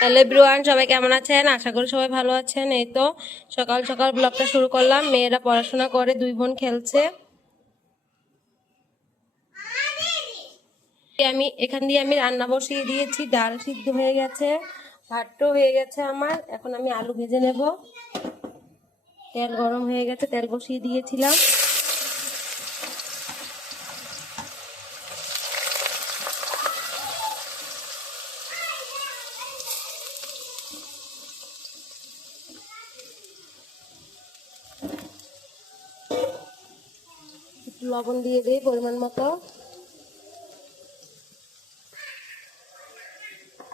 Hello everyone সবাই কেমন আছেন? আশা করি সবাই ভালো আছেন। এই তো সকাল সকাল ব্লগটা শুরু করলাম। মেয়েরা পড়াশোনা করে, দুই বোন খেলছে। আমি, এখান দিয়ে আমি রান্না বসিয়ে দিয়েছি। ডাল সিদ্ধ হয়ে গেছে, ভাতও হয়ে গেছে আমার। এখন আমি আলু ভেজে নেব। তেল গরম হয়ে গেছে, তেল বসিয়ে দিয়েছিলাম। লবণ দিয়ে দিই পরিমাণ মতো।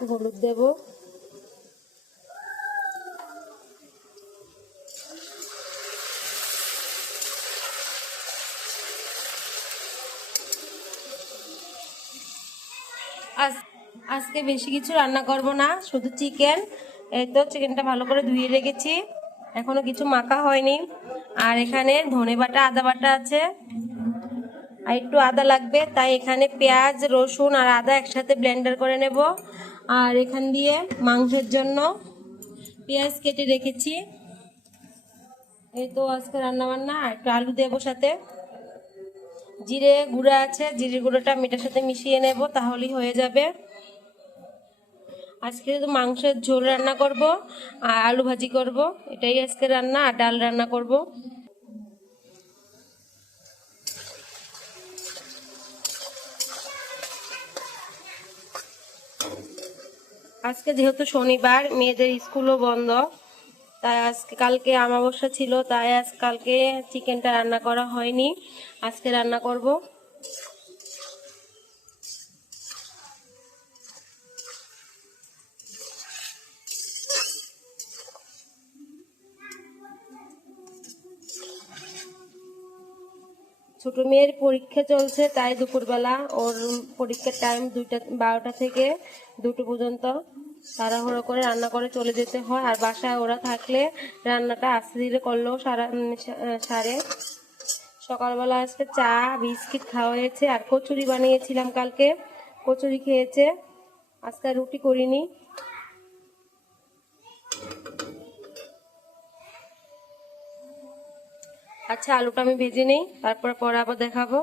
হলুদ দেব। আজ, আজকে বেশি কিছু রান্না করব না, শুধু চিকেন। এই তো চিকেনটা ভালো করে ধুয়ে রেখেছি। এখনও কিছু মাখা হয়নি। আর এখানে ধনে বাটা, আদা বাটা আছে। আর একটু আদা লাগবে, তাই এখানে পেঁয়াজ, রসুন আর আদা একসাথে ব্লেন্ডার করে নেব। আর এখান দিয়ে মাংসের জন্য পেঁয়াজ কেটে রেখেছি। এই তো আজকে রান্না বান্না আর একটু আলু দেবো সাথে। জিরে গুঁড়া আছে, জিরে গুঁড়োটা মিটার সাথে মিশিয়ে নেব, তাহলেই হয়ে যাবে। আজকে শুধু মাংসের ঝোল রান্না করব, আর আলু ভাজি করব, এটাই আজকে রান্না, আর ডাল রান্না করব। আজকে যেহেতু শনিবার, মেয়েদের স্কুলও বন্ধ, তাই আজকে কালকে আমাবস্যা ছিল, তাই আজ কালকে চিকেনটা রান্না করা হয়নি। আজকে রান্না করব। ছোট মেয়ের পরীক্ষা চলছে তাই দুপুরবেলা ওর পরীক্ষার টাইম দুইটা, বারোটা থেকে দুটো পর্যন্ত তাড়াহুড়ো করে রান্না করে চলে যেতে হয়। আর বাসায় ওরা থাকলে রান্নাটা আস্তে ধীরে করলেও সারা সারে। সকালবেলা আজকে চা, বিস্কিট খাওয়া হয়েছে আর কচুরি বানিয়েছিলাম কালকে। কচুরি খেয়েছে। আজকে রুটি করিনি। আচ্ছা আলুটা আমি ভেজে নেই তারপর পরে আবার দেখাবো।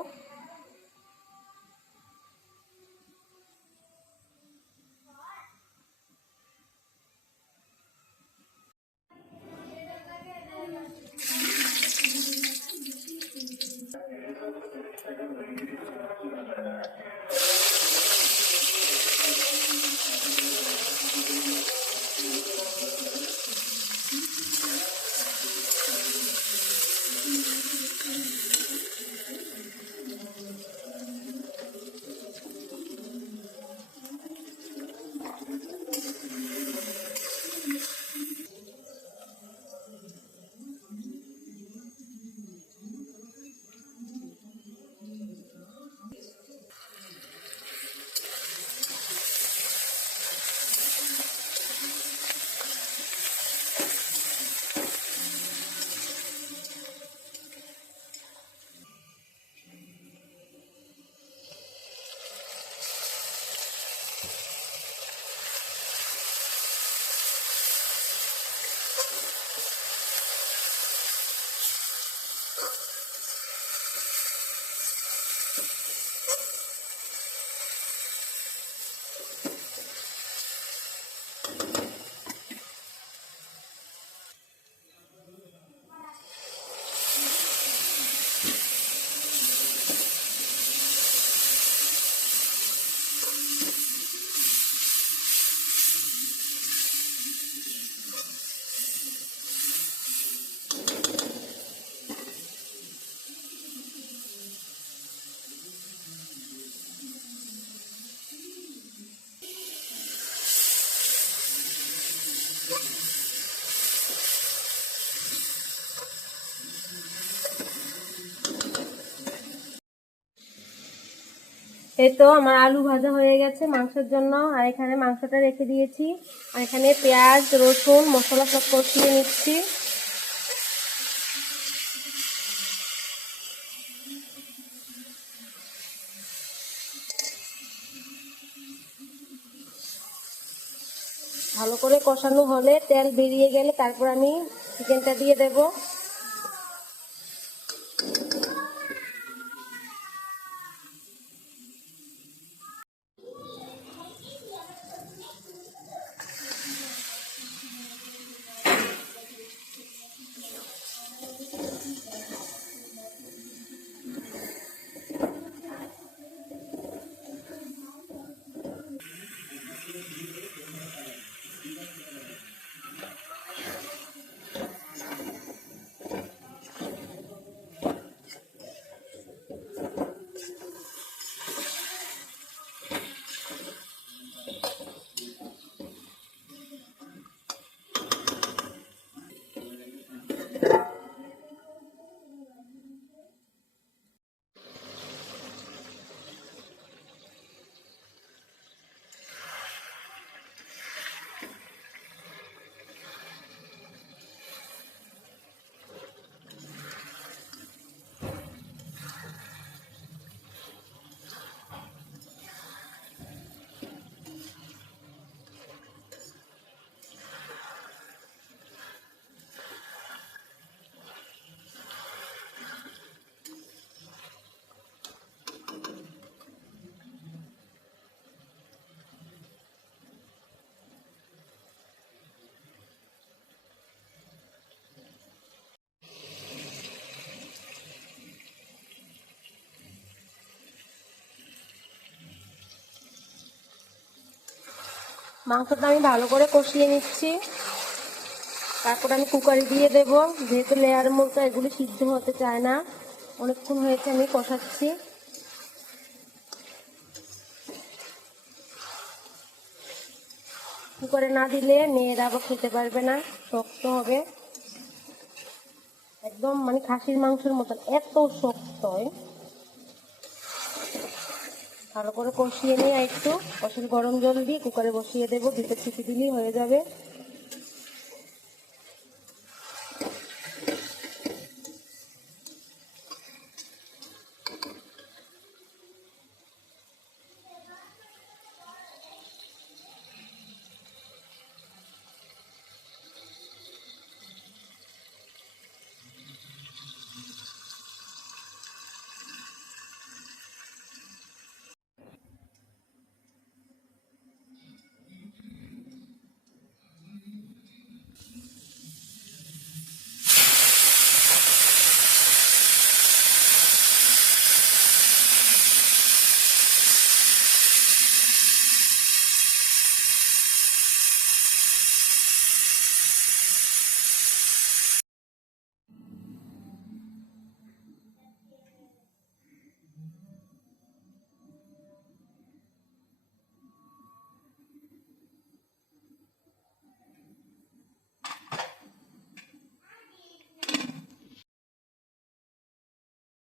এই তো আমার আলু ভাজা হয়ে গেছে মাংসের জন্য। আর এখানে মাংসটা রেখে দিয়েছি। আর এখানে পেঁয়াজ, রসুন, মশলা সব কষিয়ে নিচ্ছি। ভালো করে কষানো হলে তেল বেরিয়ে গেলে তারপর আমি চিকেনটা দিয়ে দেব। মাংসটা আমি ভালো করে কষিয়ে নিচ্ছি। তারপর আমি কুকারে দিয়ে দেব। যেহেতু লেয়ার মুরগা এগুলি সিদ্ধ হতে চায় না, অনেকক্ষণ হয়েছে আমি কষাচ্ছি। কুকারে না দিলে মেয়েরা আবার খেতে পারবে না, শক্ত হবে। একদম মানে খাসির মাংসের মতন, এত শক্ত। হয় ভালো করে কষিয়ে নিয়ে একটু কষিয়ে গরম জল দিয়ে কুকারে বসিয়ে দেবো, দুটো সিটি দিলেই হয়ে যাবে।